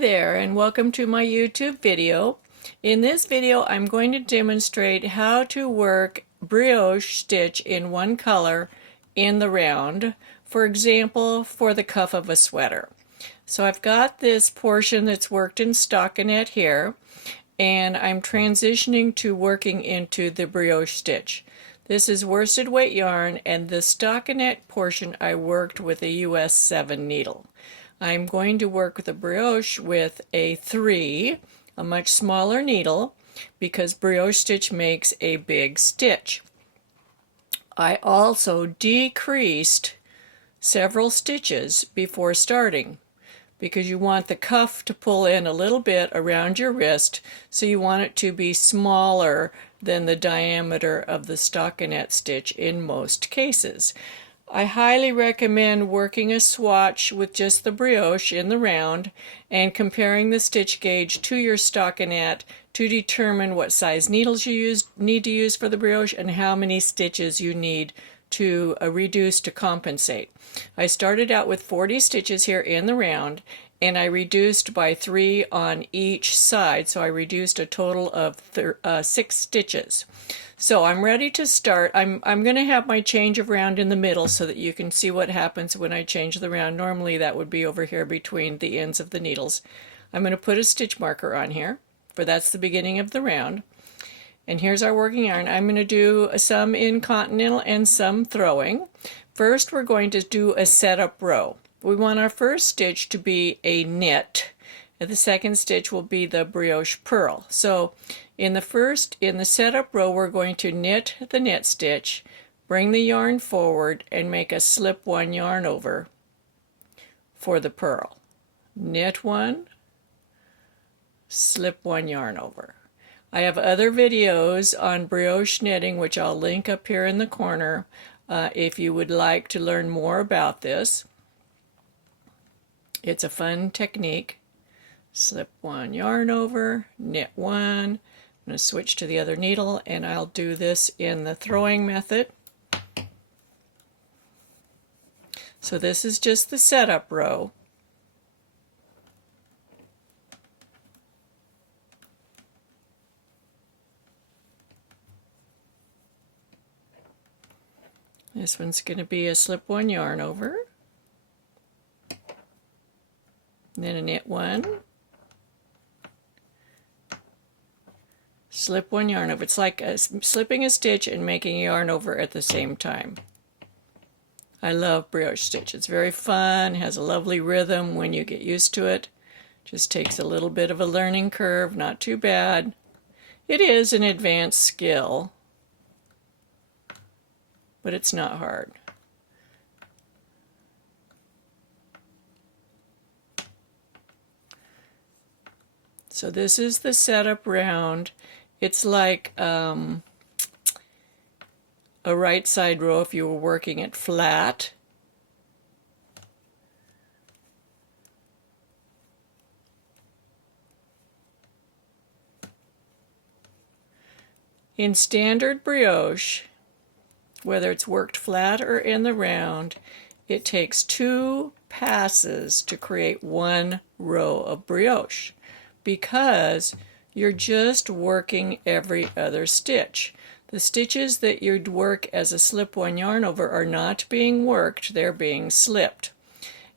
there, and welcome to my YouTube video. In this video I'm going to demonstrate how to work brioche stitch in one color in the round, for example for the cuff of a sweater. So I've got this portion that's worked in stockinette here, and I'm transitioning to working into the brioche stitch. This is worsted weight yarn, and the stockinette portion I worked with a US 7 needle. I'm going to work with the brioche with a 3, a much smaller needle, because brioche stitch makes a big stitch. I also decreased several stitches before starting, because you want the cuff to pull in a little bit around your wrist, so you want it to be smaller than the diameter of the stockinette stitch in most cases. I highly recommend working a swatch with just the brioche in the round and comparing the stitch gauge to your stockinette to determine what size needles you need to use for the brioche and how many stitches you need to reduce to compensate. I started out with 40 stitches here in the round, and I reduced by 3 on each side, so I reduced a total of 6 stitches. So I'm ready to start. I'm going to have my change of round in the middle so that you can see what happens when I change the round. Normally that would be over here between the ends of the needles. I'm going to put a stitch marker on here, for that's the beginning of the round. And here's our working yarn. I'm going to do some in continental and some throwing. First we're going to do a setup row. We want our first stitch to be a knit, and the second stitch will be the brioche purl. So in the setup row, we're going to knit the knit stitch, bring the yarn forward, and make a slip one yarn over for the purl. Knit one, slip one yarn over. I have other videos on brioche knitting, which I'll link up here in the corner if you would like to learn more about this. It's a fun technique. Slip one yarn over, knit one. I'm going to switch to the other needle, and I'll do this in the throwing method. So this is just the setup row. This one's going to be a slip one yarn over, and then a knit one, slip one yarn over. It's like slipping a stitch and making a yarn over at the same time. I love brioche stitch. It's very fun, has a lovely rhythm when you get used to it. Just takes a little bit of a learning curve, not too bad. It is an advanced skill, but it's not hard. So this is the setup round. It's like a right side row if you were working it flat. In standard brioche, whether it's worked flat or in the round, it takes 2 passes to create 1 row of brioche, because you're just working every other stitch. The stitches that you'd work as a slip one yarn over are not being worked, they're being slipped.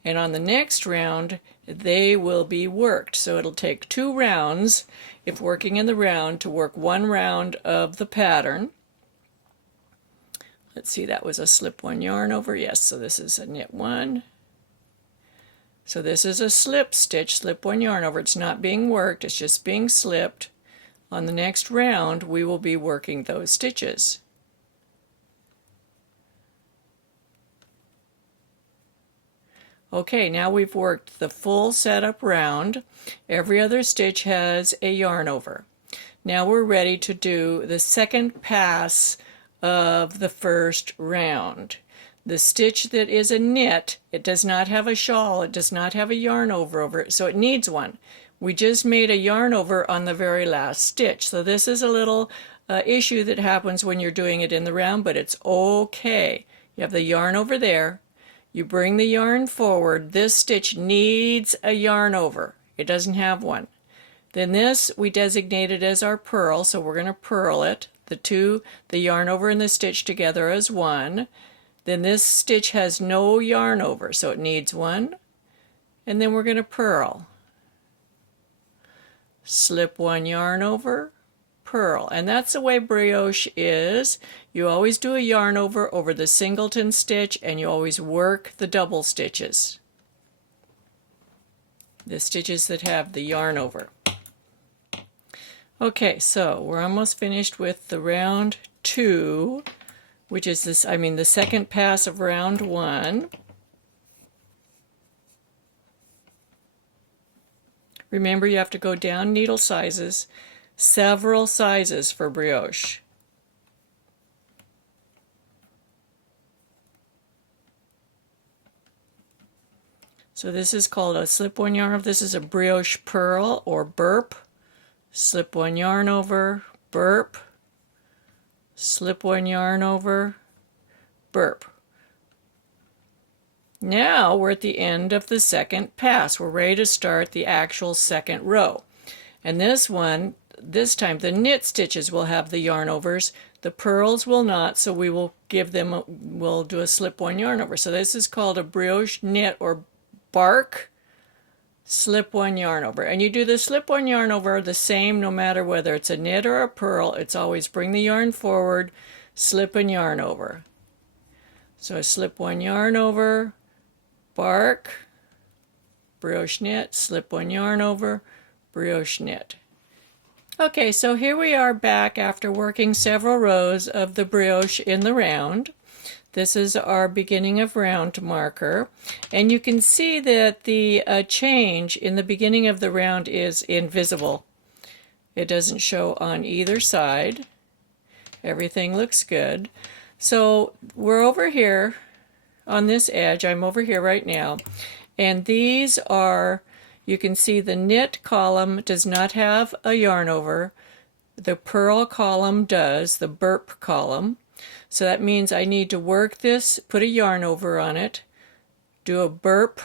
And on the next round, they will be worked. So it'll take 2 rounds, if working in the round, to work 1 round of the pattern. Let's see, that was a slip one yarn over. Yes, so this is a knit one. So this is a slip stitch, slip one yarn over. It's not being worked, it's just being slipped. On the next round, we will be working those stitches. Okay, now we've worked the full setup round. Every other stitch has a yarn over. Now we're ready to do the second pass of the first round. The stitch that is a knit, it does not have a shawl, it does not have a yarn over it, so it needs one. We just made a yarn over on the very last stitch. So this is a little issue that happens when you're doing it in the round, but it's okay. You have the yarn over there, You bring the yarn forward. This stitch needs a yarn over. It doesn't have one. Then this we designated as our purl, so we're going to purl it. The yarn over and the stitch together as one. Then this stitch has no yarn over, so it needs one. And then we're going to purl. Slip one yarn over, purl. And that's the way brioche is. You always do a yarn over the singleton stitch, and you always work the double stitches. The stitches that have the yarn over. Okay, so we're almost finished with the round 2, which is the second pass of round 1. Remember, you have to go down needle sizes, several sizes for brioche. So this is called a slip one yarn over. This is a brioche purl or burp. Slip one yarn over, burp, slip one yarn over, burp. Now we're at the end of the second pass. We're ready to start the actual second row. And this time the knit stitches will have the yarn overs. The purls will not, so we'll do a slip one yarn over. So this is called a brioche knit or bark. Slip one yarn over, and you do the slip one yarn over the same no matter whether it's a knit or a purl. It's always bring the yarn forward, slip and yarn over. So slip one yarn over, bark, brioche knit, slip one yarn over, brioche knit. Okay, so here we are back after working several rows of the brioche in the round. This is our beginning of round marker, and you can see that the change in the beginning of the round is invisible. It doesn't show on either side. Everything looks good. So we're over here on this edge. I'm over here right now, and these are, you can see the knit column does not have a yarn over. The purl column does, the burp column. So that means I need to work this, put a yarn over on it, do a burp,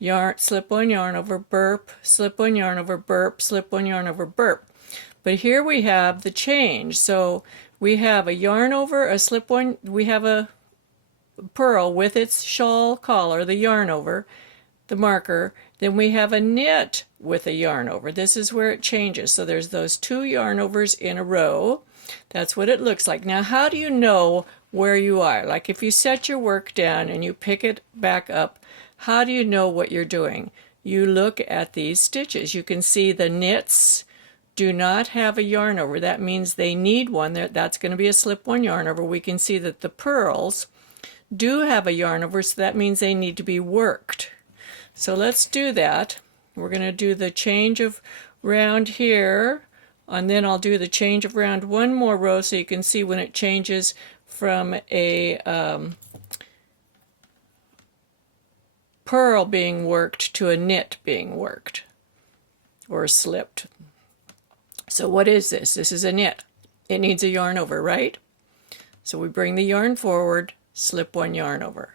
yarn, slip one yarn over, burp, slip one yarn over, burp, slip one yarn over, burp. But here we have the change. So we have a yarn over, a slip one, we have a purl with its shawl collar, the yarn over, the marker. Then we have a knit with a yarn over. This is where it changes. So there's those 2 yarn overs in a row. That's what it looks like. Now, how do you know where you are? Like if you set your work down and you pick it back up, how do you know what you're doing? You look at these stitches. You can see the knits do not have a yarn over. That means they need one. That's going to be a slip one yarn over. We can see that the purls do have a yarn over, so that means they need to be worked. So let's do that. We're going to do the change of round here. And then I'll do the change of round one more row so you can see when it changes from a purl being worked to a knit being worked or slipped. So what is this? This is a knit. It needs a yarn over, right? So we bring the yarn forward, slip one yarn over.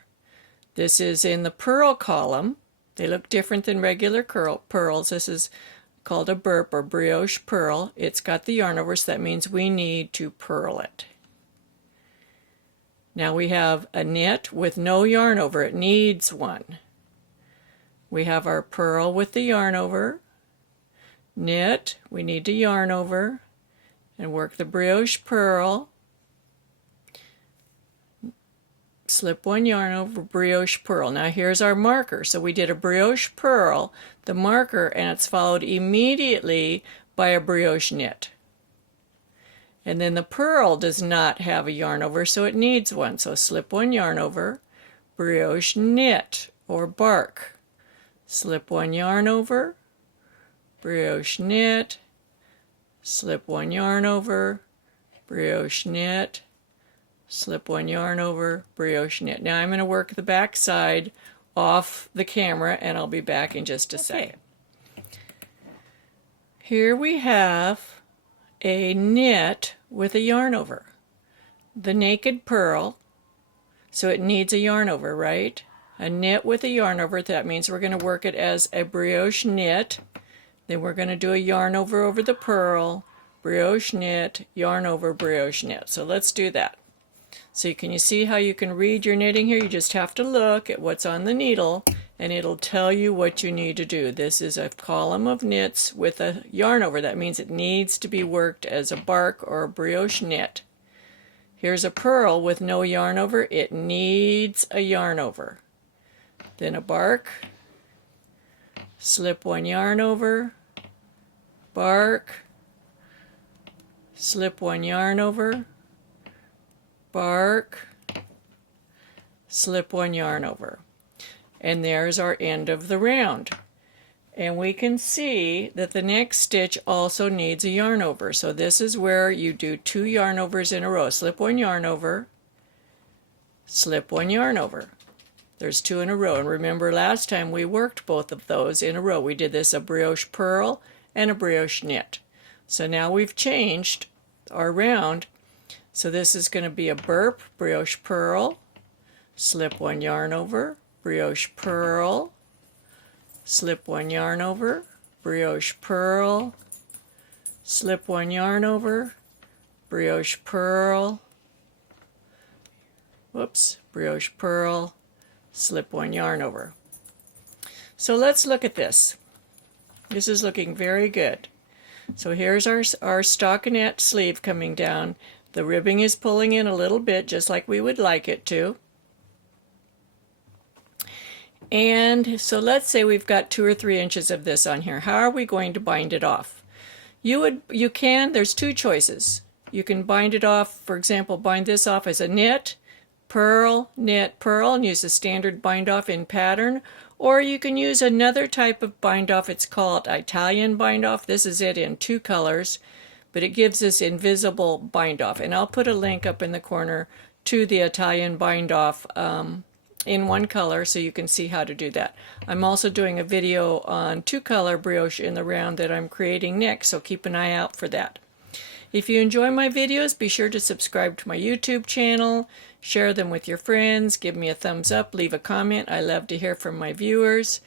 This is in the purl column. They look different than regular purls. This is called a burp or brioche purl. It's got the yarn over, so that means we need to purl it. Now we have a knit with no yarn over. It needs one. We have our purl with the yarn over. Knit, we need to yarn over and work the brioche purl. Slip one yarn over, brioche purl. Now here's our marker. So we did a brioche purl, the marker, and it's followed immediately by a brioche knit. And then the purl does not have a yarn over, so it needs one. So slip one yarn over, brioche knit or bark. Slip one yarn over, brioche knit, slip one yarn over, brioche knit, slip one yarn over, brioche knit. Now I'm going to work the back side off the camera, and I'll be back in just a second. Here we have a knit with a yarn over. The naked purl, so it needs a yarn over, right? a knit with a yarn over it. That means we're going to work it as a brioche knit. Then we're going to do a yarn over the purl, brioche knit, yarn over, brioche knit. So let's do that. So can you see how you can read your knitting here? You just have to look at what's on the needle and it'll tell you what you need to do. This is a column of knits with a yarn over. That means it needs to be worked as a bark or a brioche knit. Here's a purl with no yarn over. It needs a yarn over. Then a bark, slip one yarn over, bark, slip one yarn over, bark, slip one yarn over. And there's our end of the round. And we can see that the next stitch also needs a yarn over. So this is where you do 2 yarn overs in a row. Slip one yarn over, slip one yarn over. There's 2 in a row. And remember last time we worked both of those in a row. We did this a brioche purl and a brioche knit. So now we've changed our round. So this is going to be a burp, brioche purl, slip one yarn over, brioche purl, slip one yarn over, brioche purl, slip one yarn over, brioche purl, whoops, brioche purl, slip one yarn over. So let's look at this. This is looking very good. So here's our stockinette sleeve coming down. The ribbing is pulling in a little bit, just like we would like it to. And so let's say we've got 2 or 3 inches of this on here. How are we going to bind it off? There's 2 choices. You can bind it off, for example, bind this off as a knit, purl, and use the standard bind off in pattern. Or you can use another type of bind off. It's called Italian bind off. This is it in 2 colors, but it gives this invisible bind off. And I'll put a link up in the corner to the Italian bind off in 1 color so you can see how to do that. I'm also doing a video on 2 color brioche in the round that I'm creating next, so keep an eye out for that. If you enjoy my videos, be sure to subscribe to my YouTube channel, share them with your friends, give me a thumbs up, leave a comment. I love to hear from my viewers.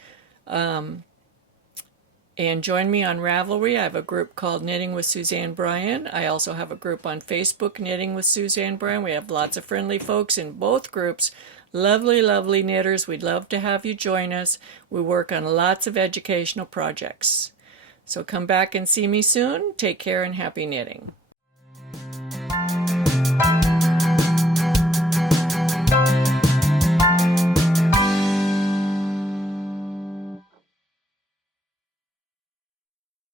And join me on Ravelry. I have a group called Knitting with Suzanne Bryan. I also have a group on Facebook, Knitting with Suzanne Bryan. We have lots of friendly folks in both groups. Lovely, lovely knitters. We'd love to have you join us. We work on lots of educational projects. So come back and see me soon. Take care and happy knitting.